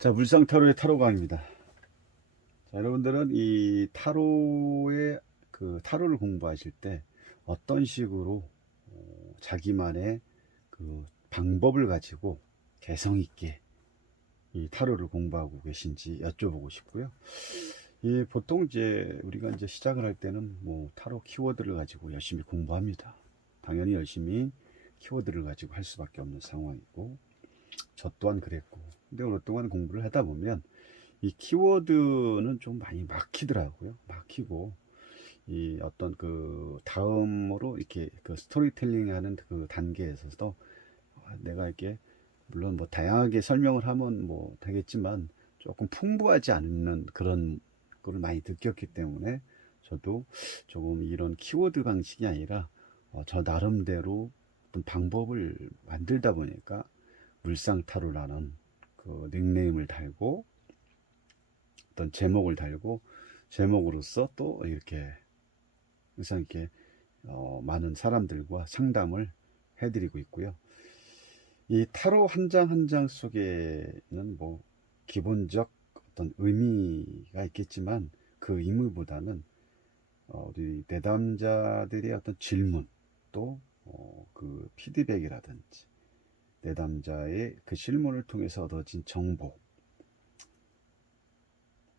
자, 물상 타로의 타로강입니다. 자, 여러분들은 이 타로의 그 타로를 공부하실 때 어떤 식으로 어, 자기만의 그 방법을 가지고 개성 있게 이 타로를 공부하고 계신지 여쭤보고 싶고요. 이 보통 이제 우리가 이제 시작을 할 때는 뭐 타로 키워드를 가지고 열심히 공부합니다. 당연히 열심히 키워드를 가지고 할 수밖에 없는 상황이고 저 또한 그랬고. 근데 오랫동안 공부를 하다 보면 이 키워드는 좀 많이 막히더라고요. 막히고 이 어떤 그 다음으로 이렇게 그 스토리텔링 하는 그 단계에서도 내가 이렇게 물론 뭐 다양하게 설명을 하면 뭐 되겠지만 조금 풍부하지 않는 그런 거를 많이 느꼈기 때문에 저도 조금 이런 키워드 방식이 아니라 어, 저 나름대로 어떤 방법을 만들다 보니까 물상타로라는 그 닉네임을 달고 어떤 제목을 달고 제목으로서 또 이렇게 항상 이렇게 어, 많은 사람들과 상담을 해드리고 있고요. 이 타로 한 장 한 장 속에는 뭐 기본적 어떤 의미가 있겠지만 그 의미보다는 어, 우리 내담자들의 어떤 질문 또 어, 그 피드백이라든지 내담자의 그 실문을 통해서 얻어진 정보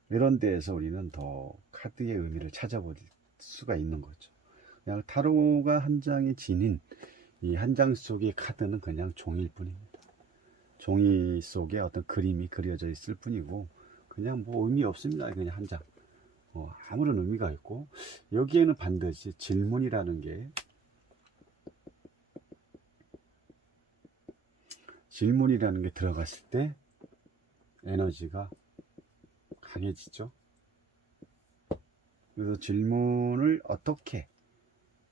이런 데에서 우리는 더 카드의 의미를 찾아볼 수가 있는 거죠. 그냥 타로가 한 장이 지닌 이 한 장 속의 카드는 그냥 종일 뿐입니다. 종이 속에 어떤 그림이 그려져 있을 뿐이고 그냥 뭐 의미 없습니다. 그냥 한 장. 어, 아무런 의미가 있고 여기에는 반드시 질문이라는 게 질문이라는 게 들어갔을 때 에너지가 강해지죠. 그래서 질문을 어떻게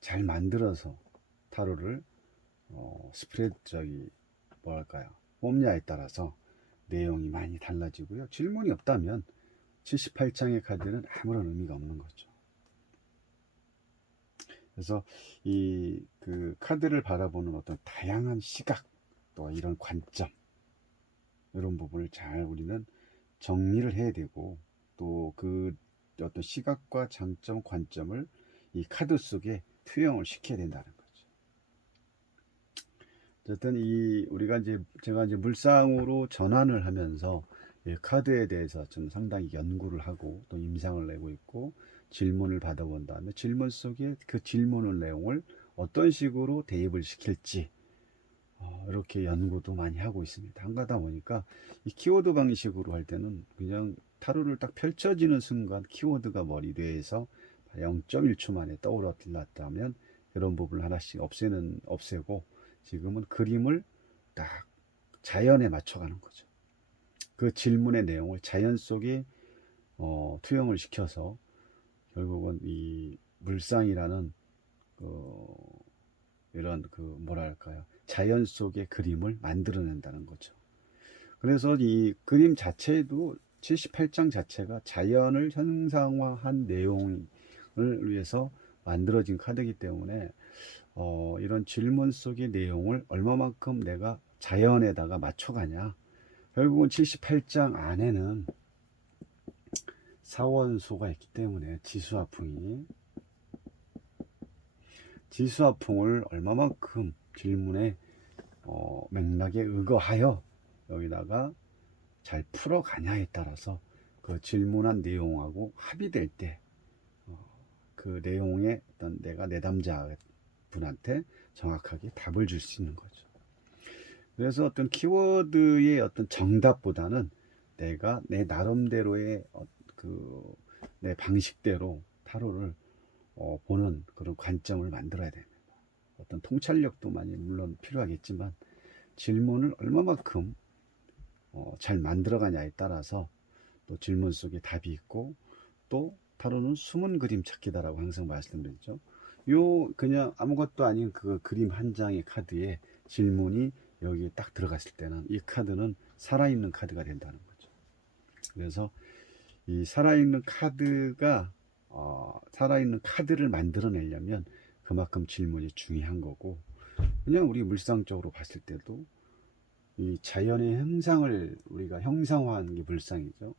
잘 만들어서 타로를 어, 스프레드 저기 뭐랄까요 뽑냐에 따라서 내용이 많이 달라지고요. 질문이 없다면 78장의 카드는 아무런 의미가 없는 거죠. 그래서 이 그 카드를 바라보는 어떤 다양한 시각 또 이런 관점 이런 부분을 잘 우리는 정리를 해야 되고 또 그 어떤 시각과 장점 관점을 이 카드 속에 투영을 시켜야 된다는 거죠. 어쨌든 이 우리가 이제 제가 이제 물상으로 전환을 하면서 이 카드에 대해서 좀 상당히 연구를 하고 또 임상을 내고 있고 질문을 받아본 다음에 질문 속에 그 질문의 내용을 어떤 식으로 대입을 시킬지 어, 이렇게 연구도 많이 하고 있습니다. 한가다 보니까 이 키워드 방식으로 할 때는 그냥 타로를 딱 펼쳐지는 순간 키워드가 머리 뇌에서 0.1초 만에 떠올랐다면 그런 부분을 하나씩 없애는 없애고 지금은 그림을 딱 자연에 맞춰가는 거죠. 그 질문의 내용을 자연 속에 어, 투영을 시켜서 결국은 이 물상이라는 그 이런 그 뭐랄까요 자연 속의 그림을 만들어낸다는 거죠. 그래서 이 그림 자체도 78장 자체가 자연을 형상화한 내용을 위해서 만들어진 카드이기 때문에 어, 이런 질문 속의 내용을 얼마만큼 내가 자연에다가 맞춰가냐. 결국은 78장 안에는 사원소가 있기 때문에 지수화풍이 지수화풍을 얼마만큼 질문의 어, 맥락에 의거하여 여기다가 잘 풀어가냐에 따라서 그 질문한 내용하고 합의될 때그 어, 내용에 어떤 내가 내담자 분한테 정확하게 답을 줄 수 있는 거죠. 그래서 어떤 키워드의 어떤 정답보다는 내가 내 나름대로의 어, 그내 방식대로 타로를 어, 보는 그런 관점을 만들어야 됩니다. 어떤 통찰력도 많이 물론 필요하겠지만 질문을 얼마만큼 어, 잘 만들어가냐에 따라서 또 질문 속에 답이 있고 또 타로는 숨은 그림 찾기다라고 항상 말씀드렸죠. 요 그냥 아무것도 아닌 그 그림 한 장의 카드에 질문이 여기에 딱 들어갔을 때는 이 카드는 살아있는 카드가 된다는 거죠. 그래서 이 살아있는 카드가 어, 살아있는 카드를 만들어내려면 그만큼 질문이 중요한 거고 그냥 우리 물상적으로 봤을 때도 이 자연의 형상을 우리가 형상화하는 게 불상이죠.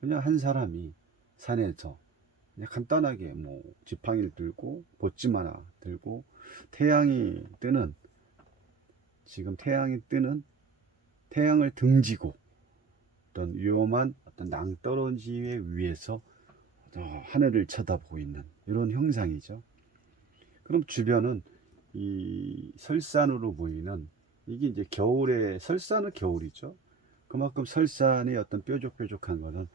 그냥 한 사람이 산에서 그냥 간단하게 뭐 지팡이를 들고 보찜 하나 들고 태양이 뜨는 지금 태양이 뜨는 태양을 등지고 어떤 위험한 어떤 낭떠러지 위에서 어, 하늘을 쳐다보고 있는 이런 형상이죠. 그럼 주변은 이 설산으로 보이는 이게 이제 겨울에 설산은 겨울이죠. 그만큼 설산의 어떤 뾰족뾰족한 거는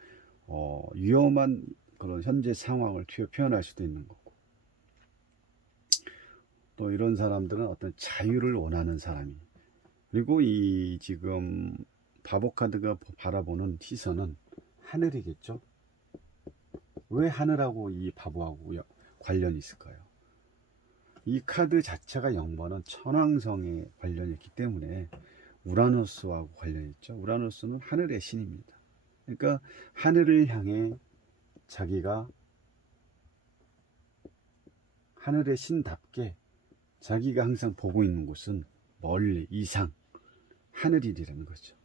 어, 위험한 그런 현재 상황을 표- 표현할 수도 있는 거고 또 이런 사람들은 어떤 자유를 원하는 사람이 그리고 이 지금 바보 카드가 바라보는 시선은 하늘이겠죠. 왜 하늘하고 이 바보하고 여- 관련이 있을까요? 이 카드 자체가 0번은 천왕성에 관련이 있기 때문에 우라노스하고 관련이 있죠. 우라노스는 하늘의 신입니다. 그러니까 하늘을 향해 자기가 하늘의 신답게 자기가 항상 보고 있는 곳은 멀리 이상 하늘이라는 거죠.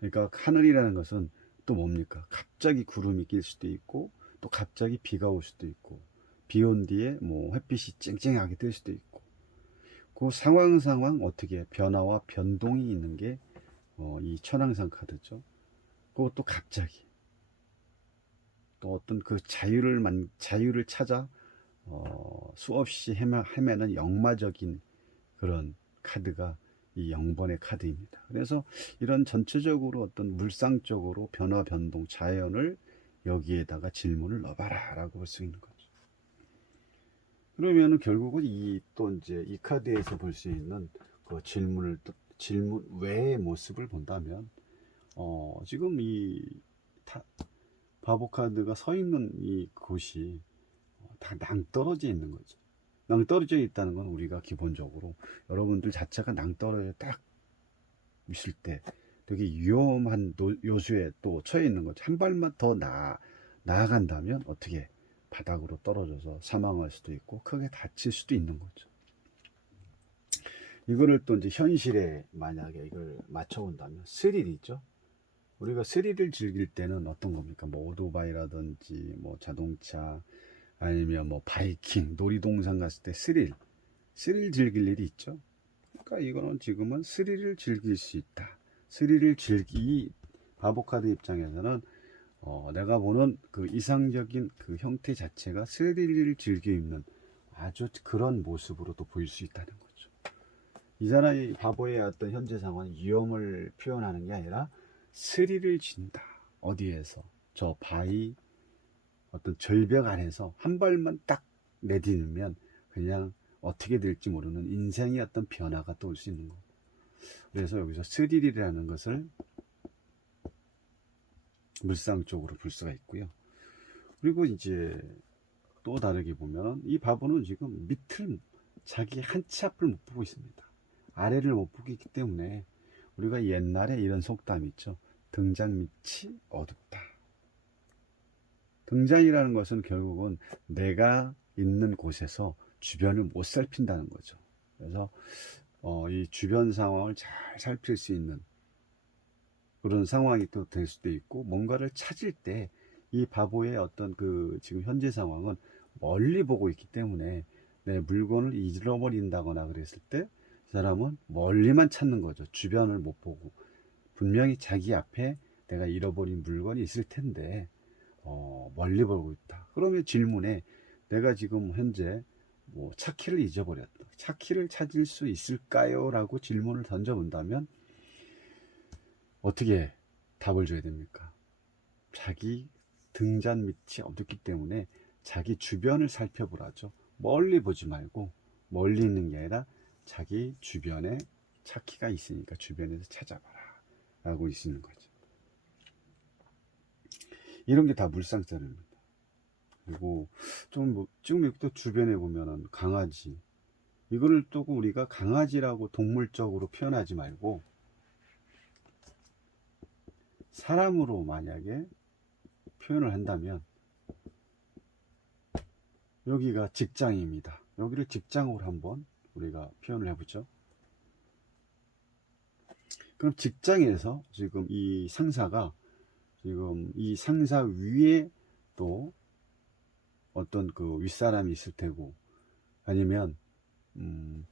그러니까 하늘이라는 것은 또 뭡니까? 갑자기 구름이 낄 수도 있고 또 갑자기 비가 올 수도 있고 비 온 뒤에 뭐 햇빛이 쨍쨍하게 뜰 수도 있고 그 상황 상황 어떻게 변화와 변동이 있는 게 어, 이 천왕상 카드죠. 그것도 갑자기 또 어떤 그 자유를 만 자유를 찾아 어, 수없이 헤매, 헤매는 역마적인 그런 카드가 이 0번의 카드입니다. 그래서 이런 전체적으로 어떤 물상적으로 변화 변동 자연을 여기에다가 질문을 넣어봐라 라고 볼 수 있는 거죠. 그러면은 결국은 이 또 이제 이 카드에서 볼 수 있는 그 질문을 또 질문 외의 모습을 본다면 어 지금 이 타, 바보 카드가 서 있는 이 곳이 다 낭떨어져 있는 거죠. 낭떨어져 있다는 건 우리가 기본적으로 여러분들 자체가 낭떨어져 딱 있을 때 되게 위험한 노- 요수에 또 처해 있는 거죠. 한 발만 더 나, 나아간다면 어떻게 바닥으로 떨어져서 사망할 수도 있고 크게 다칠 수도 있는 거죠. 이거를 또 이제 현실에 만약에 이걸 맞춰본다면 스릴이죠. 우리가 스릴을 즐길 때는 어떤 겁니까? 뭐 오토바이라든지 뭐 자동차 아니면 뭐 바이킹, 놀이동산 갔을 때 스릴, 스릴 즐길 일이 있죠. 그러니까 이거는 지금은 스릴을 즐길 수 있다. 스릴을 즐기 바보카드 입장에서는 어, 내가 보는 그 이상적인 그 형태 자체가 스릴을 즐겨 입는 아주 그런 모습으로도 보일 수 있다는 거죠. 이 사람이 바보의 어떤 현재 상황 위험을 표현하는 게 아니라 스릴을 진다. 어디에서? 저 바위 어떤 절벽 안에서 한 발만 딱 내딛으면 그냥 어떻게 될지 모르는 인생의 어떤 변화가 또 올 수 있는 거고. 그래서 여기서 스릴이라는 것을 물상 쪽으로 볼 수가 있고요. 그리고 이제 또 다르게 보면 이 바보는 지금 밑을 자기 한 치 앞을 못 보고 있습니다. 아래를 못 보고 있기 때문에 우리가 옛날에 이런 속담 있죠. 등장 밑이 어둡다. 등장이라는 것은 결국은 내가 있는 곳에서 주변을 못 살핀다는 거죠. 그래서 어, 이 주변 상황을 잘 살필 수 있는 그런 상황이 또 될 수도 있고 뭔가를 찾을 때 이 바보의 어떤 그 지금 현재 상황은 멀리 보고 있기 때문에 내 물건을 잃어버린다거나 그랬을 때이 사람은 멀리만 찾는 거죠. 주변을 못 보고 분명히 자기 앞에 내가 잃어버린 물건이 있을 텐데 어, 멀리 보고 있다. 그러면 질문에 내가 지금 현재 뭐 차키를 잊어버렸다. 차키를 찾을 수 있을까요? 라고 질문을 던져본다면 어떻게 답을 줘야 됩니까? 자기 등잔 밑이 어둡기 때문에 자기 주변을 살펴보라죠. 멀리 보지 말고 멀리 있는 게 아니라 자기 주변에 차키가 있으니까 주변에서 찾아봐라 라고 있는 거죠. 이런 게 다 물상자료입니다. 그리고 좀 뭐, 지금 또 주변에 보면은 강아지 이거를 또 우리가 강아지라고 동물적으로 표현하지 말고 사람으로 만약에 표현을 한다면 여기가 직장입니다. 여기를 직장으로 한번 우리가 표현을 해보죠. 그럼 직장에서 지금 이 상사가 지금 이 상사 위에 또 어떤 그 윗사람이 있을 테고 아니면 음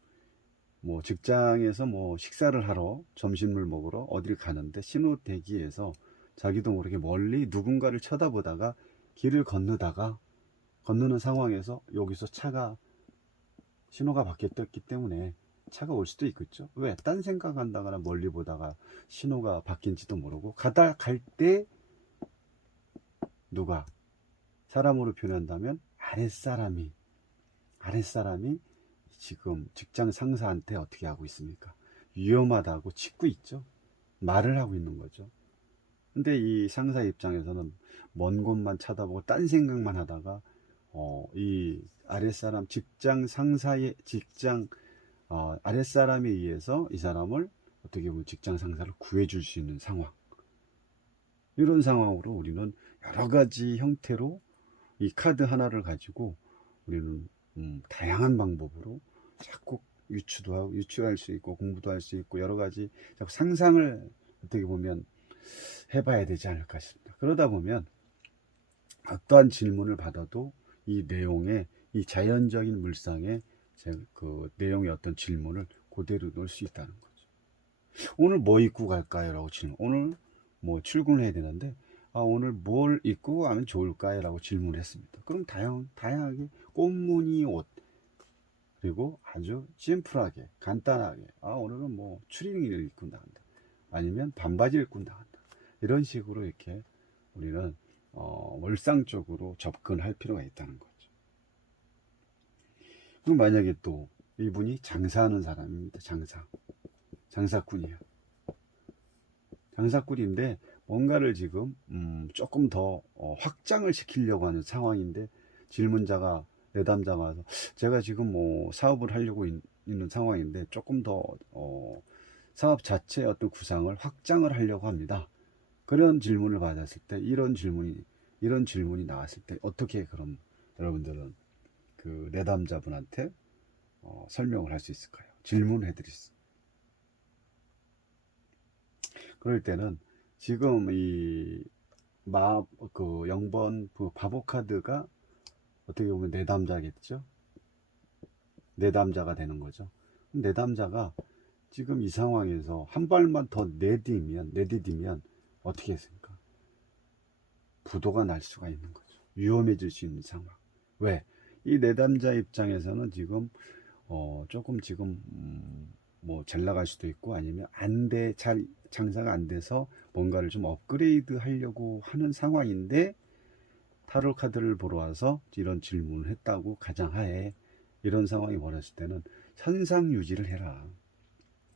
뭐 직장에서 뭐 식사를 하러 점심을 먹으러 어딜 가는데 신호 대기에서 자기도 모르게 멀리 누군가를 쳐다보다가 길을 건너다가 건너는 상황에서 여기서 차가 신호가 바뀌었기 때문에 차가 올 수도 있겠죠. 왜? 딴 생각한다거나 멀리 보다가 신호가 바뀐지도 모르고 가다 갈 때 누가 사람으로 표현한다면 아랫사람이 아랫사람이 지금 직장 상사한테 어떻게 하고 있습니까? 위험하다고 짓고 있죠. 말을 하고 있는 거죠. 근데 이 상사 입장에서는 먼 곳만 쳐다보고 딴 생각만 하다가 어, 이 아랫사람 직장 상사의 직장 어, 아랫사람에 의해서 이 사람을 어떻게 보면 직장 상사를 구해줄 수 있는 상황. 이런 상황으로 우리는 여러 가지 형태로 이 카드 하나를 가지고 우리는 음, 다양한 방법으로 자꾸 유추도 하고 유추할 수 있고 공부도 할 수 있고 여러 가지 자꾸 상상을 어떻게 보면 해봐야 되지 않을까 싶습니다. 그러다 보면 어떠한 질문을 받아도 이 내용에 이 자연적인 물상에 제- 그 내용의 어떤 질문을 그대로 넣을 수 있다는 거죠. 오늘 뭐 입고 갈까요? 라고 질문. 오늘 뭐 출근을 해야 되는데 아, 오늘 뭘 입고 가면 좋을까요? 라고 질문을 했습니다. 그럼 다양, 다양하게 꽃무늬 옷 그리고 아주 심플하게 간단하게 아 오늘은 뭐 추리닝을 입고 나간다 아니면 반바지를 입고 나간다 이런 식으로 이렇게 우리는 어, 월상적으로 접근할 필요가 있다는 거죠. 그럼 만약에 또 이분이 장사하는 사람입니다. 장사. 장사꾼이에요. 장사꾼인데 뭔가를 지금 음, 조금 더 어, 확장을 시키려고 하는 상황인데 질문자가 내담자가 와서 제가 지금 뭐 사업을 하려고 있, 는 상황인데 조금 더 어, 사업 자체의 어떤 구상을 확장을 하려고 합니다. 그런 질문을 받았을 때 이런 질문이 이런 질문이 나왔을 때 어떻게 그럼 여러분들은 그 내담자분한테 어, 설명을 할 수 있을까요? 질문을 해드릴 수. 그럴 때는 지금 이 마, 그 0번 그 바보 카드가 어떻게 보면 내담자겠죠? 내담자가 되는 거죠. 내담자가 지금 이 상황에서 한 발만 더 내디면, 내디디면 어떻게 했습니까? 부도가 날 수가 있는 거죠. 위험해질 수 있는 상황. 왜? 이 내담자 입장에서는 지금 어 조금 지금 음, 뭐 잘 나갈 수도 있고 아니면 안 돼, 잘 장사가 안 돼서 뭔가를 좀 업그레이드 하려고 하는 상황인데 타로 카드를 보러 와서 이런 질문을 했다고 가정하에 이런 상황이 벌어질 때는 현상 유지를 해라.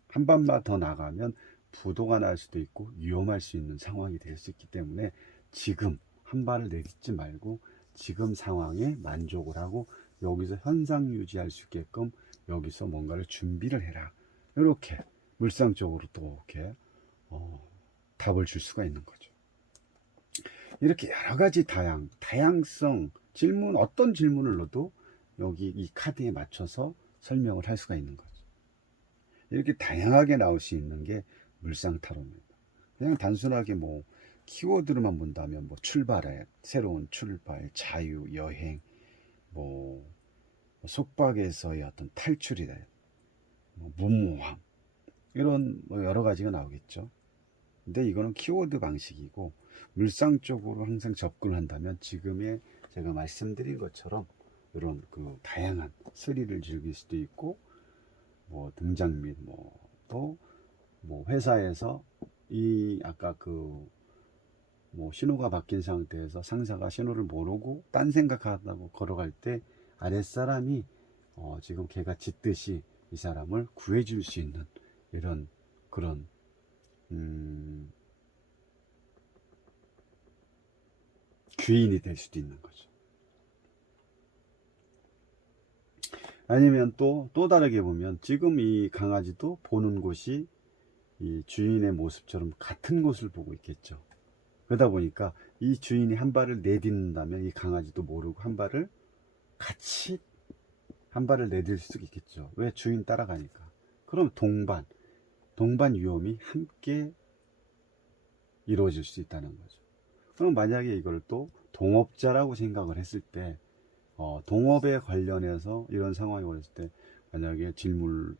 한 발만 더 나가면 부도가 날 수도 있고 위험할 수 있는 상황이 될 수 있기 때문에 지금 한 발을 내딛지 말고 지금 상황에 만족을 하고 여기서 현상 유지할 수 있게끔 여기서 뭔가를 준비를 해라. 이렇게 물상적으로 또 이렇게 어, 답을 줄 수가 있는 거죠. 이렇게 여러 가지 다양, 다양성, 질문, 어떤 질문을 넣어도 여기 이 카드에 맞춰서 설명을 할 수가 있는 거죠. 이렇게 다양하게 나올 수 있는 게 물상 타로입니다. 그냥 단순하게 뭐 키워드로만 본다면 뭐 출발해, 새로운 출발, 자유, 여행, 뭐 속박에서의 어떤 탈출이다, 뭐 무모함 이런 뭐 여러 가지가 나오겠죠. 근데 이거는 키워드 방식이고 물상 쪽으로 항상 접근을 한다면 지금의 제가 말씀드린 것처럼 이런 그 다양한 스릴을 즐길 수도 있고 뭐 등장 및 뭐 또뭐 회사에서 이 아까 그 뭐 신호가 바뀐 상태에서 상사가 신호를 모르고 딴 생각하다고 걸어갈 때 아랫사람이 어 지금 걔가 짖듯이 이 사람을 구해줄 수 있는 이런 그런 음 귀인이 될 수도 있는 거죠. 아니면 또, 또 다르게 보면 지금 이 강아지도 보는 곳이 이 주인의 모습처럼 같은 곳을 보고 있겠죠. 그러다 보니까 이 주인이 한 발을 내딛는다면 이 강아지도 모르고 한 발을 같이 한 발을 내딜 수 있겠죠. 왜 주인 따라가니까. 그럼 동반. 동반 위험이 함께 이루어질 수 있다는 거죠. 그럼 만약에 이걸 또 동업자라고 생각을 했을 때, 어, 동업에 관련해서 이런 상황이 올했을 때, 만약에 질문을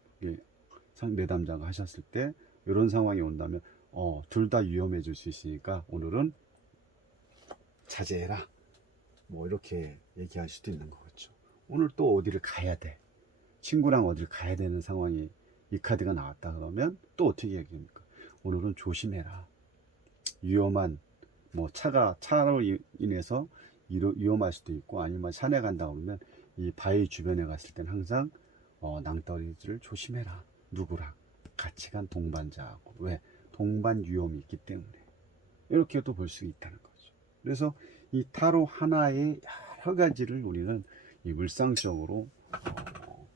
상- 내담자가 하셨을 때, 이런 상황이 온다면, 어, 둘 다 위험해질 수 있으니까, 오늘은 자제해라. 뭐, 이렇게 얘기할 수도 있는 거겠죠. 오늘 또 어디를 가야 돼. 친구랑 어디를 가야 되는 상황이 이 카드가 나왔다 그러면 또 어떻게 얘기합니까? 오늘은 조심해라. 위험한 뭐 차가 차로 이- 인해서 위험할 수도 있고 아니면 산에 간다 그러면 이 바위 주변에 갔을 때는 항상 어, 낭떠러지를 조심해라. 누구랑 같이 간 동반자하고 왜 동반 위험이 있기 때문에 이렇게도 볼 수 있다는 거죠. 그래서 이 타로 하나의 여러 가지를 우리는 이 물상적으로 어,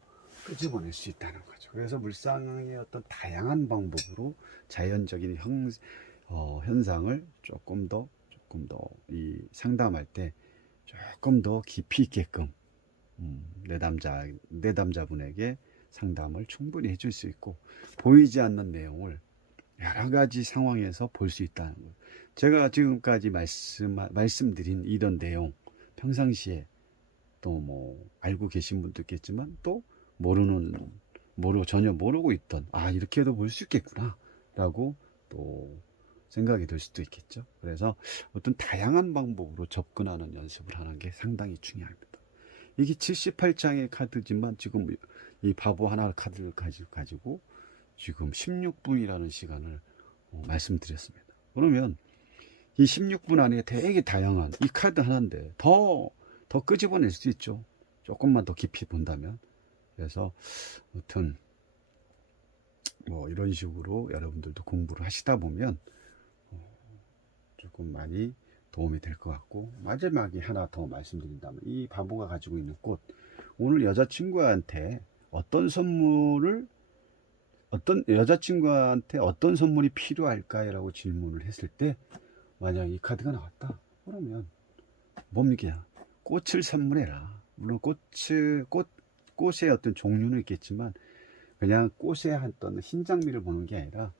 끄집어낼 수 있다는 거죠. 그래서 물상의 어떤 다양한 방법으로 자연적인 형, 어, 현상을 조금 더 조금 더 이 상담할 때 조금 더 깊이 있게끔 음, 내담자 내담자분에게 상담을 충분히 해줄 수 있고 보이지 않는 내용을 여러 가지 상황에서 볼 수 있다는 거예요. 제가 지금까지 말씀 말씀드린 이런 내용 평상시에 또 뭐 알고 계신 분도 있겠지만 또 모르는 모르 전혀 모르고 있던 아 이렇게도 볼 수 있겠구나라고 또 생각이 들 수도 있겠죠. 그래서 어떤 다양한 방법으로 접근하는 연습을 하는 게 상당히 중요합니다. 이게 78장의 카드지만 지금 이 바보 하나 카드를 가지고 지금 16분이라는 시간을 어, 말씀드렸습니다. 그러면 이 16분 안에 되게 다양한 이 카드 하나인데 더, 더 끄집어낼 수 있죠. 조금만 더 깊이 본다면. 그래서, 아무튼, 뭐, 이런 식으로 여러분들도 공부를 하시다 보면, 어, 조금 많이 도움이 될 것 같고, 마지막에 하나 더 말씀드린다면, 이 바보가 가지고 있는 꽃, 오늘 여자친구한테 어떤 선물을 어떤 여자친구한테 어떤 선물이 필요할까요라고 질문을 했을 때 만약 이 카드가 나왔다 그러면 뭡니까 꽃을 선물해라 물론 꽃을 꽃 꽃의 어떤 종류는 있겠지만 그냥 꽃의 어떤 흰 장미를 보는 게 아니라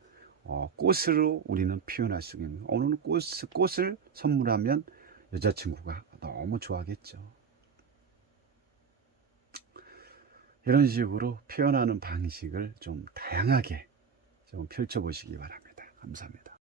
어, 꽃으로 우리는 표현할 수 있는 오늘은 꽃 꽃을 선물하면 여자친구가 너무 좋아하겠죠. 이런 식으로 표현하는 방식을 좀 다양하게 좀 펼쳐보시기 바랍니다. 감사합니다.